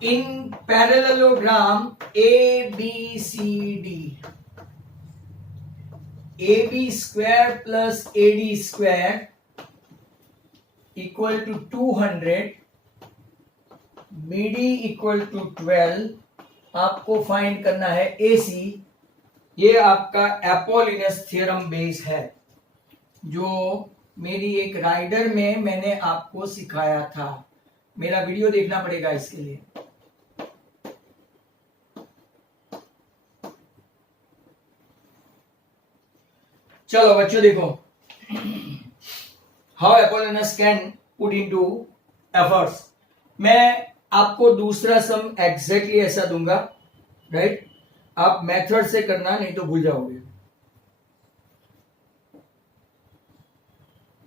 in parallelogram ABCD, AB square plus AD square equal to 200, BD equal to 12, आपको फाइंड करना है AC। ये आपका एपोलिनस थ्योरम बेस है जो मेरी एक राइडर में मैंने आपको सिखाया था। मेरा वीडियो देखना पड़ेगा इसके लिए। चलो बच्चों देखो, how Apollonius can put into efforts. मैं आपको दूसरा सम एग्जैक्टली ऐसा दूंगा, राइट? आप मेथड से करना, नहीं तो भूल जाओगे।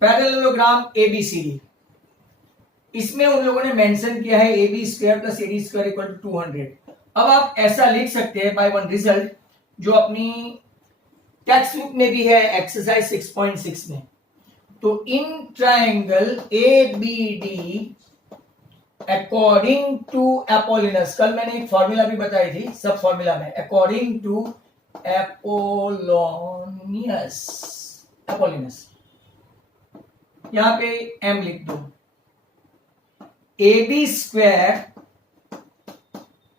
पैरेललोग्राम एबीसीडी, इसमें उन लोगों ने मेंशन किया है AB square plus AD square equal to 200। अब आप ऐसा लिख सकते हैं बाय वन रिजल्ट, जो अपनी टेक्स्ट बुक में भी है एक्सरसाइज 6.6 में। तो in triangle ABD according to Apollonius, कल मैंने एक फॉर्मूला भी बताई थी सब फॉर्मूला में, अकॉर्डिंग टू एपोलिनस, यहां पे M लिख दो। AB square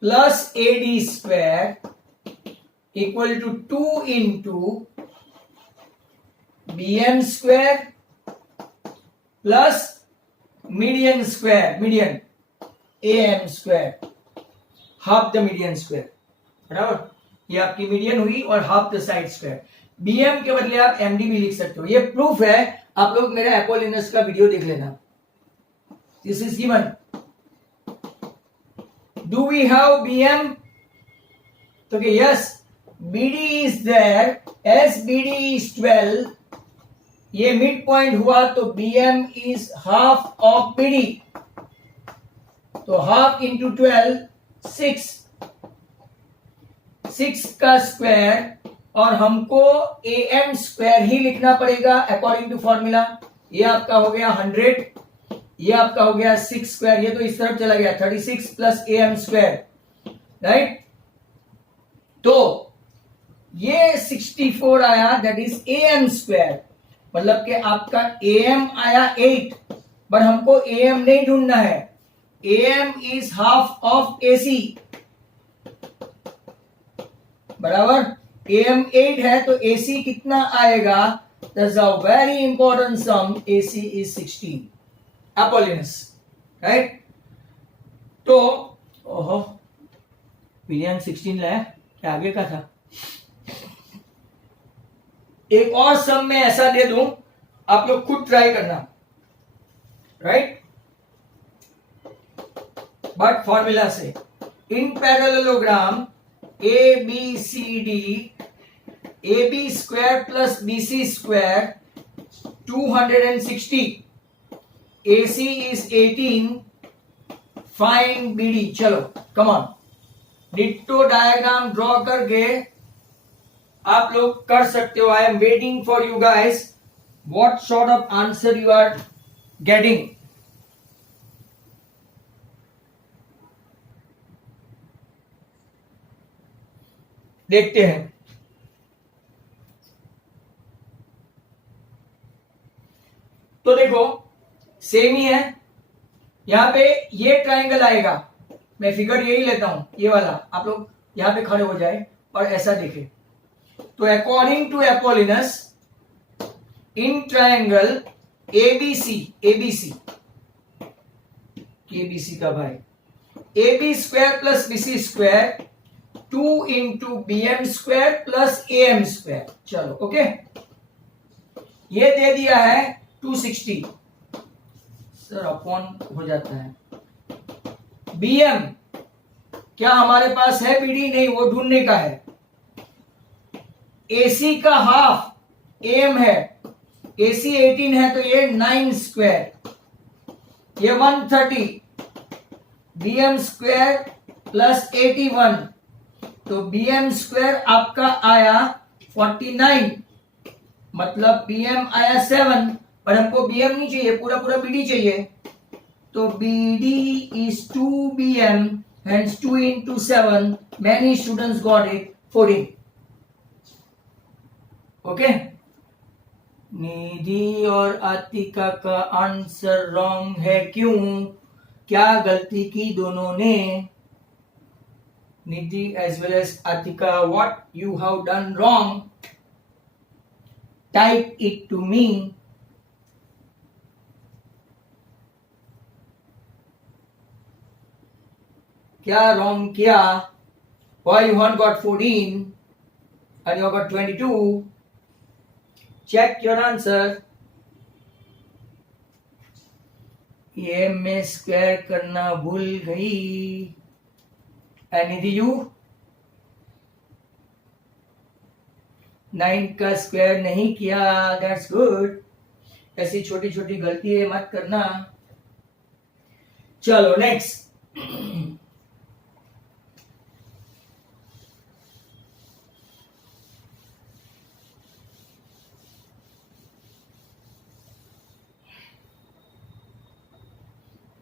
plus AD square equal to 2 into BM square plus median square, median AM square, half the median square, बराबर? ये आपकी मीडियन हुई और half the side square. BM के बदले आप MD भी लिख सकते हो। ये प्रूफ है, आप लोग मेरा एपोलिनस का वीडियो देख लेना। This is given. Do we have BM? तो yes, BD is there, as BD is 12, ये मिड पॉइंट हुआ तो BM is half of BD, तो हाफ इंटू 12 6, 6 का स्क्वायर, और हमको AM स्क्वायर ही लिखना पड़ेगा अकॉर्डिंग टू फॉर्मूला। ये आपका हो गया 100, ये आपका हो गया 6 स्क्वायर, ये तो इस तरफ चला गया 36 प्लस AM स्क्वायर, राइट? तो ये 64 आया, दैट इज AM स्क्वायर, मतलब कि आपका AM आया 8, बट हमको AM नहीं ढूंढना है। AM is half of AC, बराबर? AM 8 है तो AC कितना आएगा? That's a very important sum. AC is 16. Apollonius, right? तो ओहो, पीरियड 16 लाया, क्या आगे का था? एक और सम में ऐसा दे दूं, आप लोग खुद ट्राई करना, राइट? बट फॉर्मूला से। In parallelogram ABCD, AB square plus BC square 260, AC is 18, find BD। चलो come on, ditto diagram draw करके आप लोग कर सकते हो। I am waiting for you guys, what sort of answer you are getting. देखते हैं। तो देखो सेम ही है, यहां पे ये ट्राइंगल आएगा, मैं फिगर यही लेता हूं, ये वाला, आप लोग यहां पे खड़े हो जाए और ऐसा देखें। तो according to Apollonius, in triangle ABC का भाई, AB square plus BC square 2 into BM square plus AM square. चलो ओके, ये दे दिया है 260, सर अपॉन हो जाता है। BM क्या हमारे पास है? BD नहीं, वो ढूंढने का है। AC का हाफ AM है, AC 18 है तो ये 9 स्क्वायर, ये 130, BM स्क्वायर प्लस 81, तो BM स्क्वायर आपका आया 49, मतलब BM आया 7, पर हमको BM नहीं चाहिए, पूरा पूरा BD चाहिए। तो BD is 2BM hence 2 into 7, many students got it 14. Okay, निधि और आतिका का आंसर रॉन्ग है, क्यों? क्या गलती की दोनों ने? निधि as well as Atika, what you have done wrong? Type it to me. क्या रॉन्ग किया? Why you one got 14 and you got 22? Check your answer. ये मैं स्क्वायर करना भूल गई. निधि यू 9 का स्क्वायर नहीं किया. That's good. ऐसी छोटी छोटी गलती है मत करना. चलो next.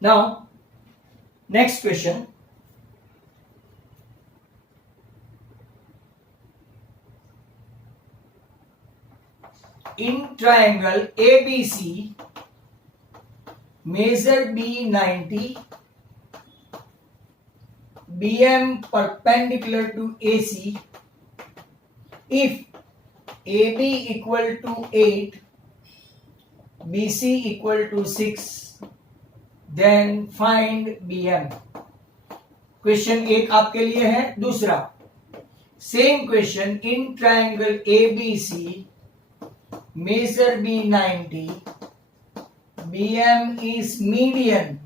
Now, next question. In triangle ABC, measure B 90, BM perpendicular to AC. If AB equal to 8, BC equal to 6, then find BM. Question एक आपके लिए है. दूसरा same question. In triangle ABC, measure B 90, BM is median,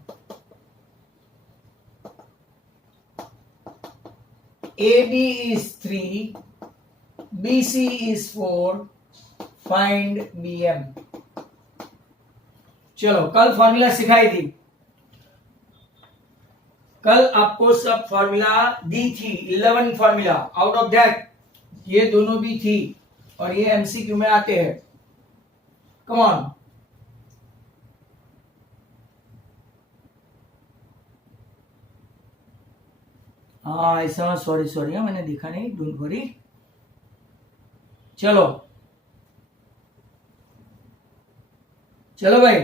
AB is 3, BC is 4, find BM. चलो, कल formula सिखाई थी. कल आपको सब फॉर्मूला दी थी, 11 फॉर्मूला. आउट ऑफ दैट ये दोनों भी थी और ये एमसीक्यू में आते हैं. Come on. हाँ ऐसा, सॉरी मैंने देखा नहीं, डोंट वरी. चलो भाई,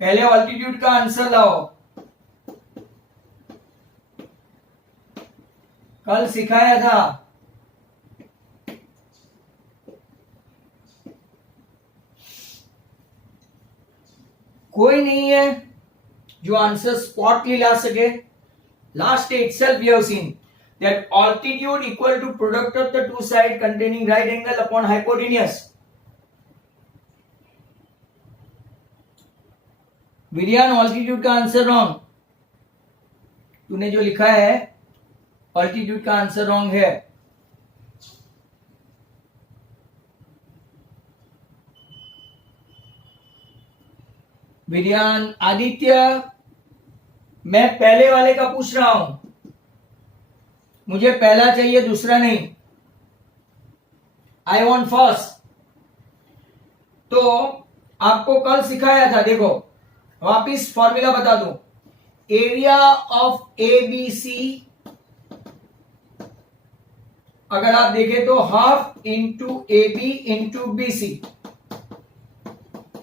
पहले ऑल्टीट्यूड का आंसर लाओ. कल सिखाया था. कोई नहीं है जो आंसर स्पॉटली ला सके. Last day itself we have seen that altitude equal to product of the two side containing right angle upon hypotenuse. विरियान ऑल्टीट्यूड का आंसर रॉन्ग. तूने जो लिखा है ऑल्टीट्यूड का आंसर रॉन्ग है. विरियान, आदित्य, मैं पहले वाले का पूछ रहा हूं. मुझे पहला चाहिए, दूसरा नहीं. I want first. तो आपको कल सिखाया था, देखो वापिस फॉर्मूला बता दूं. एरिया ऑफ एबीसी अगर आप देखें तो half into AB into BC.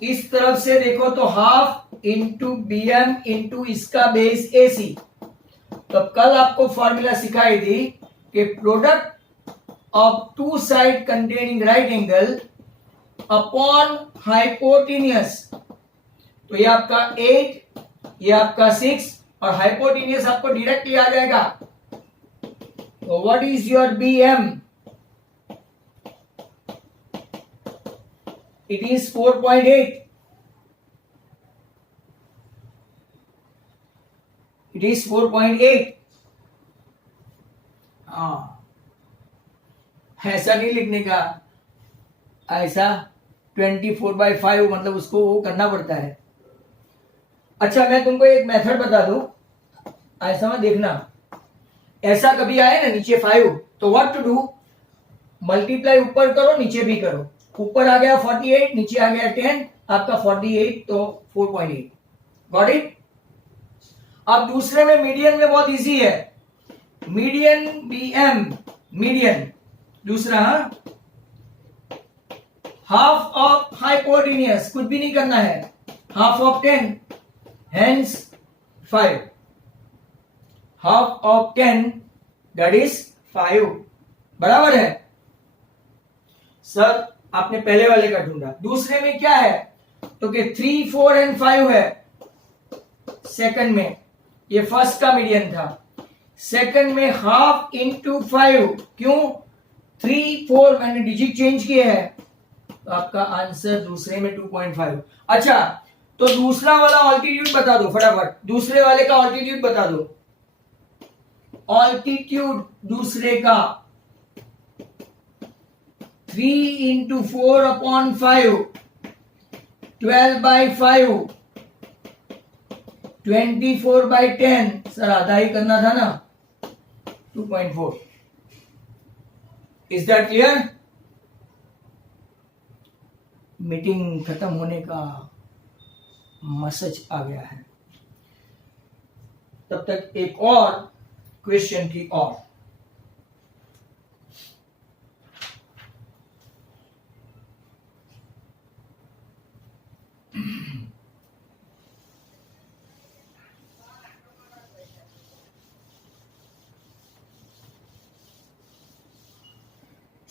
इस तरफ से देखो तो हाफ इंटू BM इंटू इसका बेस AC. तो कल आपको फॉर्मूला सिखाई थी कि product of two side containing right angle upon hypotenuse. तो ये आपका 8, ये आपका 6 और हाइपोटेन्यूस आपको डायरेक्टली आ जाएगा. तो what is your BM? It is 4.8. It is 4.8. ऐसा नहीं लिखने का, ऐसा 24/5 मतलब उसको वो करना पड़ता है. अच्छा मैं तुमको एक मेथड बता दूं, ऐसा मत देखना. ऐसा कभी आए ना नीचे 5, तो व्हाट टू डू, मल्टीप्लाई ऊपर करो नीचे भी करो. ऊपर आ गया 48, नीचे आ गया 10, आपका 48 तो 4.8. Got it? अब दूसरे में मीडियन में बहुत इजी है, मीडियन BM, मीडियन दूसरा, हाफ ऑफ हाइपोटेनियस, कुछ भी नहीं करना है, half of 10 hence 5, half of 10 that is 5, बराबर है सर? आपने पहले वाले का ढूंढा, दूसरे में क्या है तो कि 3, 4 एंड 5 है सेकंड में, ये फर्स्ट का मीडियन था, सेकंड में हाफ इंटू 5, क्यों? 3, 4 मैंने डिजिट चेंज किए हैं, तो आपका आंसर दूसरे में 2.5। अच्छा, तो दूसरा वाला ऑल्टीट्यूड बता दो फटाफट, दूसरे वाले का ऑल्टीट्यूड बता दो, ऑल्टीट्यूड दूसरे का 3 इंटू 4 अपॉन 5, 12/5, 24/10, सर आधा ही करना था ना, 2.4। Is that clear? मीटिंग खत्म होने का मैसेज आ गया है, तब तक एक और क्वेश्चन की और।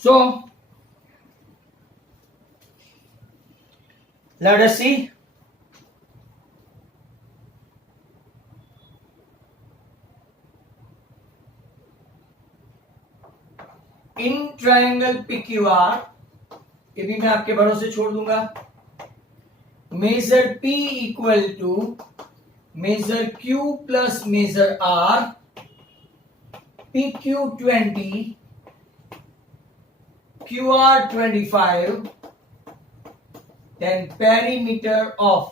So let us see. In triangle PQR, ये भी मैं आपके भरोसे छोड़ दूंगा, measure P equal to measure Q plus measure R, PQ 20, QR 25, then perimeter of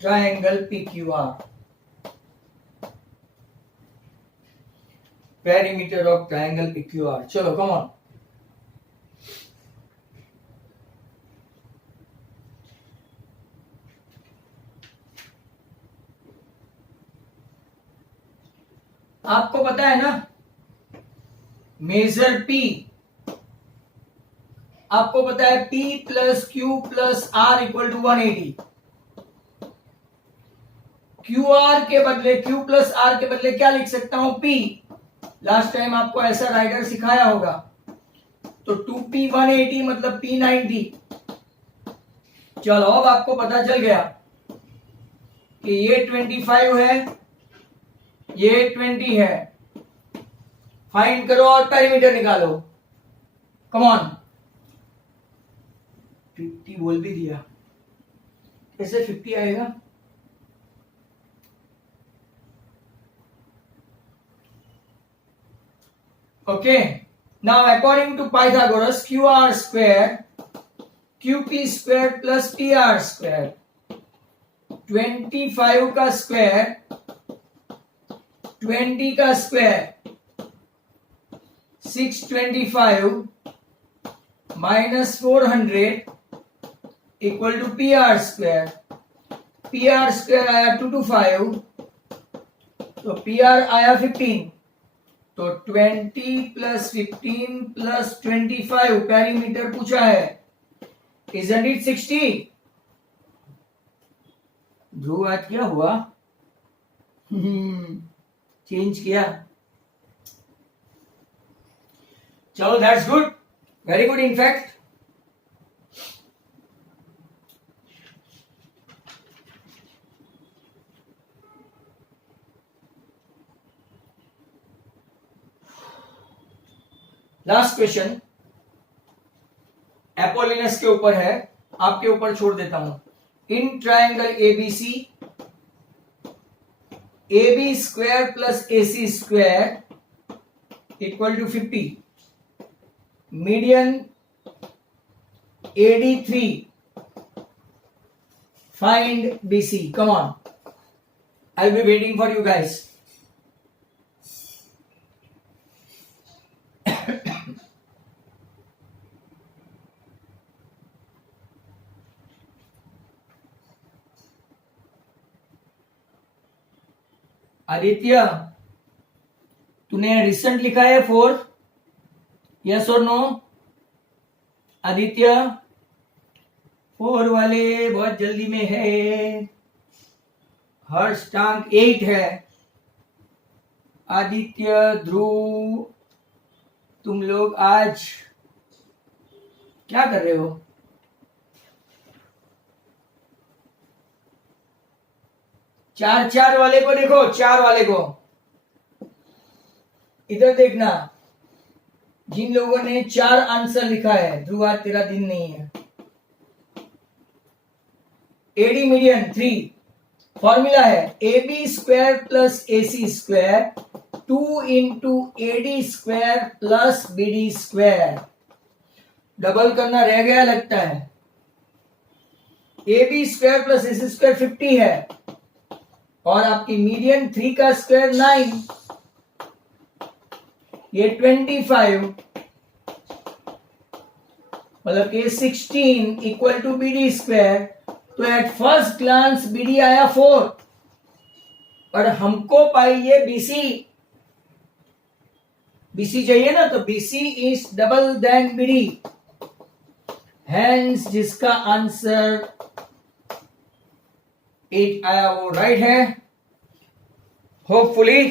triangle PQR, perimeter of triangle PQR। चलो come on, आपको पता है ना मेजर P, आपको पता है P plus Q plus R equal to 180, QR के बदले Q प्लस R के बदले क्या लिख सकता हूं? P। लास्ट टाइम आपको ऐसा राइडर सिखाया होगा, तो 2P 180 मतलब P 90। चलो अब आपको पता चल गया कि ये 25 है, ये 20 है, फाइंड करो और पेरीमीटर निकालो। कम ऑन, 50 बोल भी दिया, कैसे 50 आएगा? Okay, now according to Pythagoras, QR square, QP square plus PR square, 25 का स्क्वायर, 20 का square, 625 minus 400 equal to PR square, PR square आया 225, तो PR आया 15, तो 20 प्लस 15 प्लस 25 पेरीमीटर पूछा है, इजंट इट 60? ध्रुव आज क्या हुआ? चेंज किया, चलो that's good, very good in fact. Last question Apollonius के ऊपर है, आपके ऊपर छोड़ देता हूं। In triangle ABC, AB square plus AC square equal to 50, median AD3, find BC। Come on, I will be waiting for you guys. Aditya, तूने recent लिखा है 4? यस और नो? आदित्य 4 वाले बहुत जल्दी में है। हर्ष टांग 8 है। आदित्य, ध्रुव, तुम लोग आज क्या कर रहे हो? चार वाले को देखो, 4 वाले को इधर देखना। जिन लोगों ने 4 आंसर लिखा है, ध्रुव आज तेरा दिन नहीं है। एडी मीडियन 3 फॉर्मूला है AB square plus AC square 2 into AD square plus BD square. Double करना रह गया लगता है। AB square plus AC square 50 है और आपकी मीडियन 3 का स्क्वायर 9, ये 25, मतलब कि 16 इक्वल टू BD स्क्वायर। तो एट फर्स्ट ग्लांस BD आया 4 और हमको पाइए BC चाहिए ना, तो BC is double than BD। Hence जिसका आंसर 8 आया वो राइट है। होपफुली